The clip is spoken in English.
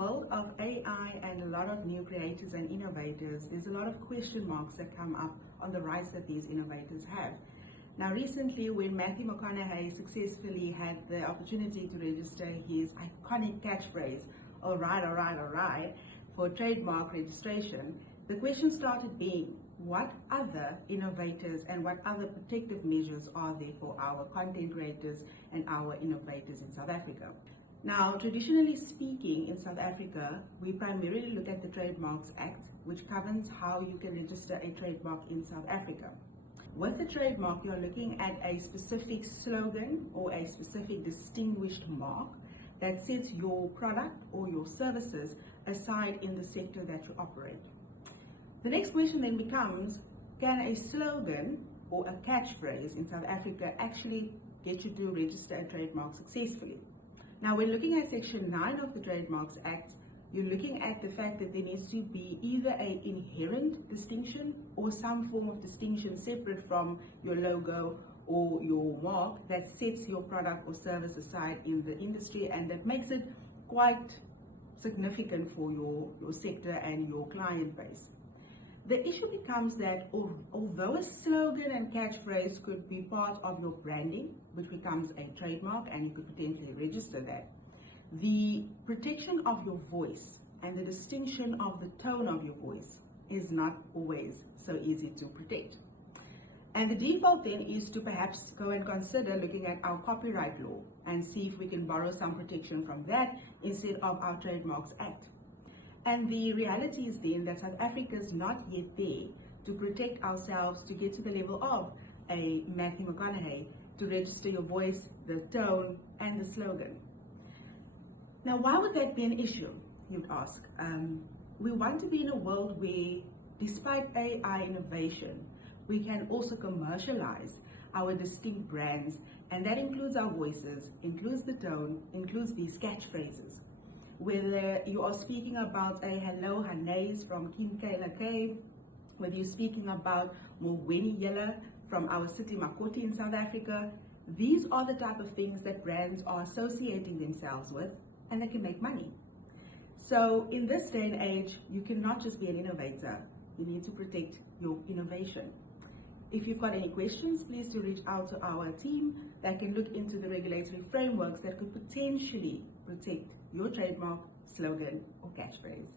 world of AI and a lot of new creators and innovators, there's a lot of question marks that come up on the rights that these innovators have. Now, recently, when Matthew McConaughey successfully had the opportunity to register his iconic catchphrase, all right, for trademark registration, the question started being, what other innovators and what other protective measures are there for our content creators and our innovators in South Africa? Now, traditionally speaking, in South Africa, we primarily look at the Trademarks Act, which governs how you can register a trademark in South Africa. With the trademark, you're looking at a specific slogan or a specific distinguished mark that sets your product or your services aside in the sector that you operate. The next question then becomes, can a slogan or a catchphrase in South Africa actually get you to register a trademark successfully? Now, when looking at Section 9 of the Trademarks Act, you're looking at the fact that there needs to be either an inherent distinction or some form of distinction separate from your logo or your mark that sets your product or service aside in the industry and that makes it quite significant for your sector and your client base. The issue becomes that although a slogan and catchphrase could be part of your branding, which becomes a trademark and you could potentially register that, the protection of your voice and the distinction of the tone of your voice is not always so easy to protect. And the default then is to perhaps go and consider looking at our copyright law and see if we can borrow some protection from that instead of our Trademarks Act. And the reality is then that South Africa is not yet there to protect ourselves to get to the level of a Matthew McConaughey to register your voice, the tone, and the slogan. Now, why would that be an issue, you'd ask? We want to be in a world where, despite AI innovation, we can also commercialize our distinct brands, and that includes our voices, includes the tone, includes these catchphrases. Whether you are speaking about a hello Hanays from Kim K, whether you're speaking about Mweni Yella from our city Makoti in South Africa, these are the type of things that brands are associating themselves with and they can make money. So in this day and age, you cannot just be an innovator. You need to protect your innovation. If you've got any questions, please do reach out to our team that can look into the regulatory frameworks that could potentially protect your trademark, slogan, or catchphrase.